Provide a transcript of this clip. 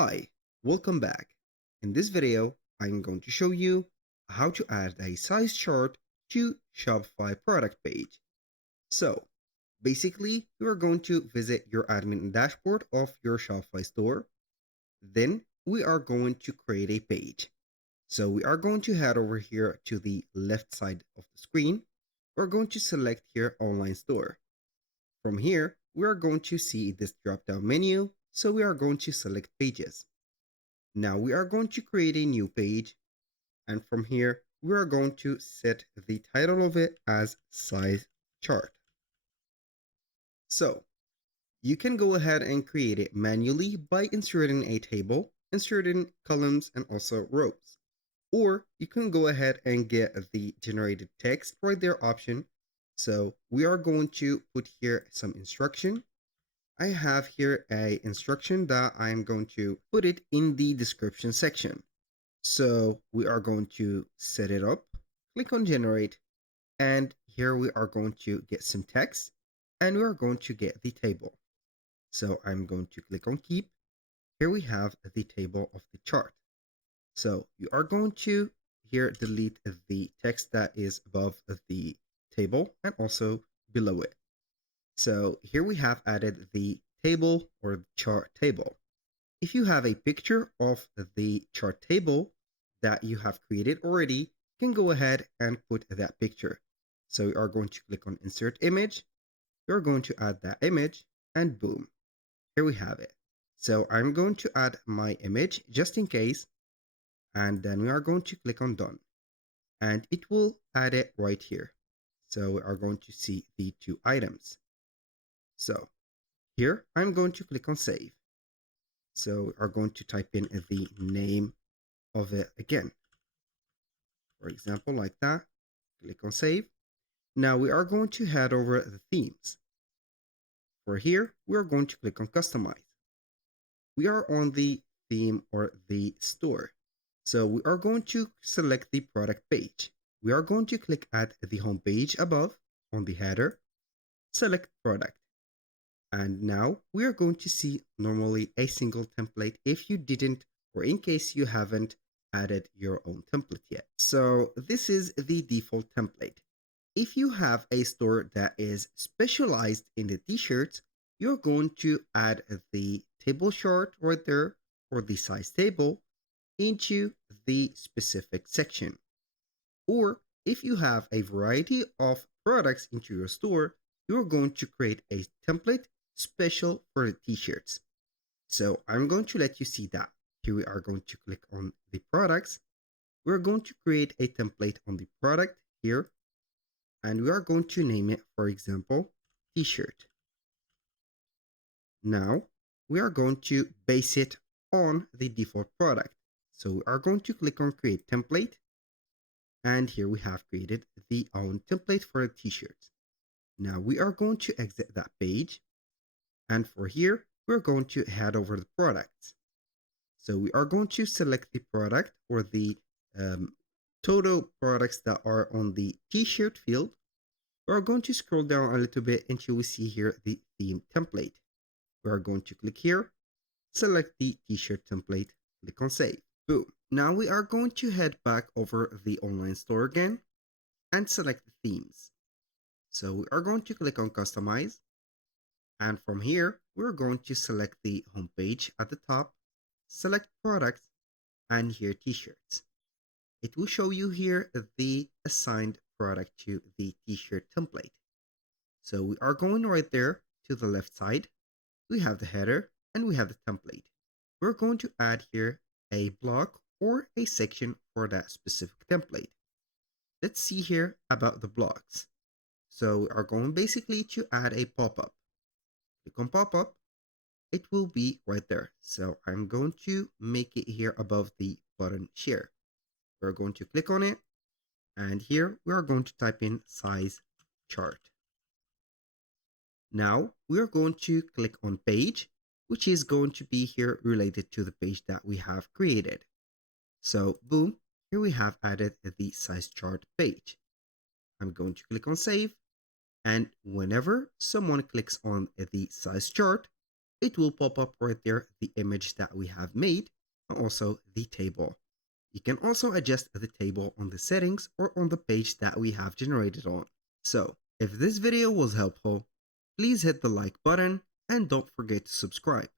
Hi, welcome back. In this video, I'm going to show you how to add a size chart to Shopify product page. So, basically, you are going to visit your admin dashboard of your Shopify store. Then, we are going to create a page. So, we are going to head over here to the left side of the screen. We're going to select here Online Store. From here, we are going to see this drop-down menu. So, we are going to select Pages. Now we are going to create a new page, and from here we are going to set the title of it as size chart. So you can go ahead and create it manually by inserting a table, inserting columns and also rows. Or you can go ahead and get the generated text right there option. So we are going to put here some instruction. I have here a instruction that I'm going to put it in the description section. So we are going to set it up, click on generate, and here we are going to get some text and we are going to get the table. So I'm going to click on keep. Here we have the table of the chart. So you are going to here delete the text that is above the table and also below it. So here we have added the table or chart table. If you have a picture of the chart table that you have created already, you can go ahead and put that picture. So we are going to click on insert image. You're going to add that image and boom, here we have it. So I'm going to add my image just in case, and then we are going to click on done and it will add it right here. So we are going to see the two items. So here I'm going to click on save. So we are going to type in the name of it again. For example, like that. Click on save. Now we are going to head over the themes. For here, we are going to click on customize. We are on the theme or the store. So we are going to select the product page. We are going to click at the home page above on the header, select product. And now we are going to see normally a single template if you didn't or in case you haven't added your own template yet. So this is the default template. If you have a store that is specialized in the t-shirts, you're going to add the table chart right there or the size table into the specific section. Or if you have a variety of products into your store, you're going to create a template special for the t-shirts. So I'm going to let you see that. Here we are going to click on the products. We're going to create a template on the product here. And we are going to name it, for example, t-shirt. Now we are going to base it on the default product. So we are going to click on create template. And here we have created the own template for the t-shirts. Now we are going to exit that page. And for here, we're going to head over the products. So we are going to select the product or the total products that are on the t-shirt field. We're going to scroll down a little bit until we see here the theme template. We are going to click here, select the t-shirt template, click on save. Boom. Now we are going to head back over the online store again and select the themes. So we are going to click on customize. And from here, we're going to select the home page at the top, select products, and here t-shirts. It will show you here the assigned product to the t-shirt template. So we are going right there to the left side. We have the header and we have the template. We're going to add here a block or a section for that specific template. Let's see here about the blocks. So we are going basically to add a pop-up. Click on pop-up. It will be right there. So I'm going to make it here above the button share. We're going to click on it. And here we are going to type in size chart. Now we are going to click on page, which is going to be here related to the page that we have created. So boom, here we have added the size chart page. I'm going to click on save. And whenever someone clicks on the size chart, it will pop up right there the image that we have made and also the table. You can also adjust the table on the settings or on the page that we have generated on. So, if this video was helpful, please hit the like button and don't forget to subscribe.